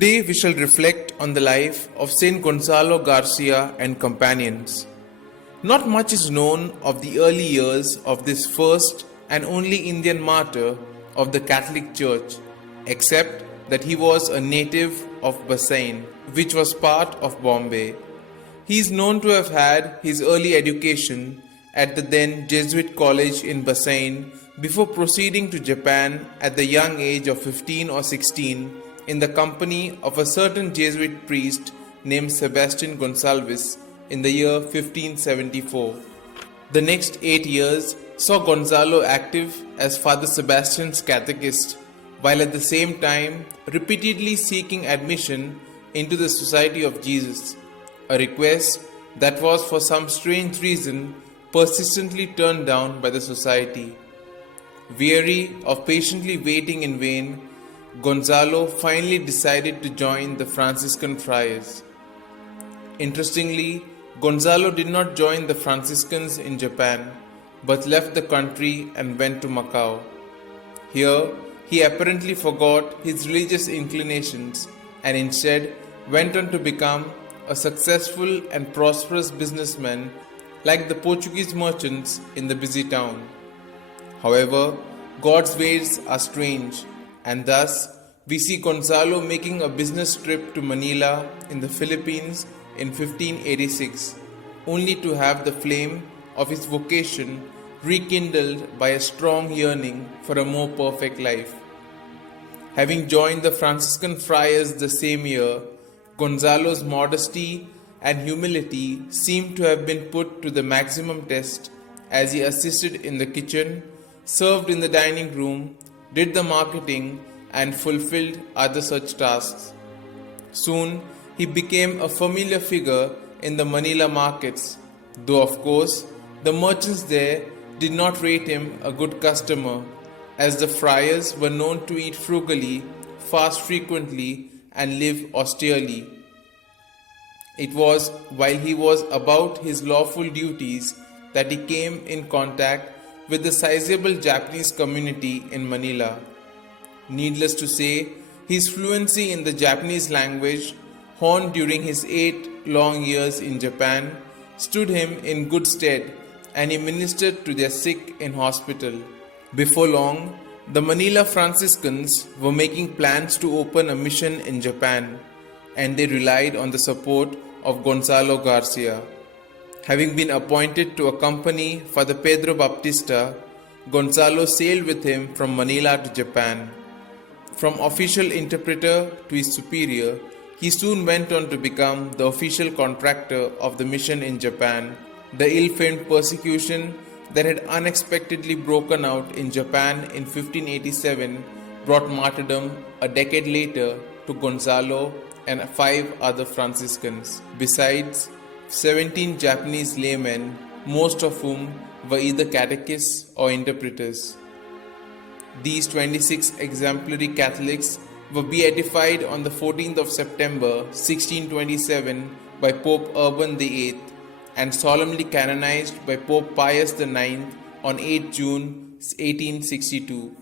Today we shall reflect on the life of Saint Gonsalo Garcia and companions. Not much is known of the early years of this first and only Indian martyr of the Catholic Church, except that he was a native of Bassein, which was part of Bombay. He is known to have had his early education at the then Jesuit college in Bassein before proceeding to Japan at the young age of 15 or 16 in the company of a certain Jesuit priest named Sebastian Gonsalves in the year 1574. The next 8 years saw Gonzalo active as Father Sebastian's catechist, while at the same time repeatedly seeking admission into the Society of Jesus, a request that was for some strange reason persistently turned down by the society. Weary of patiently waiting in vain, Gonzalo finally decided to join the Franciscan friars. Interestingly, Gonzalo did not join the Franciscans in Japan, but left the country and went to Macau. Here, he apparently forgot his religious inclinations and instead went on to become a successful and prosperous businessman like the Portuguese merchants in the busy town. However, God's ways are strange, and thus we see Gonzalo making a business trip to Manila in the Philippines in 1586, only to have the flame of his vocation rekindled by a strong yearning for a more perfect life. Having joined the Franciscan friars the same year, Gonzalo's modesty and humility seem to have been put to the maximum test as he assisted in the kitchen, served in the dining room, did the marketing, and fulfilled other such tasks. Soon, he became a familiar figure in the Manila markets, though of course, the merchants there did not rate him a good customer, as the friars were known to eat frugally, fast frequently, and live austerely. It was while he was about his lawful duties that he came in contact with the sizable Japanese community in Manila. Needless to say, his fluency in the Japanese language, honed during his 8 long years in Japan, stood him in good stead, and he ministered to their sick in hospital. Before long, the Manila Franciscans were making plans to open a mission in Japan, and they relied on the support of Gonzalo Garcia. Having been appointed to accompany Father Pedro Baptista, Gonzalo sailed with him from Manila to Japan. From official interpreter to his superior, he soon went on to become the official contractor of the mission in Japan. The ill-famed persecution that had unexpectedly broken out in Japan in 1587 brought martyrdom a decade later to Gonzalo and 5 other Franciscans, besides 17 Japanese laymen, most of whom were either catechists or interpreters. These 26 exemplary Catholics were beatified on the 14th of September 1627 by Pope Urban VIII and solemnly canonized by Pope Pius IX on 8 June 1862.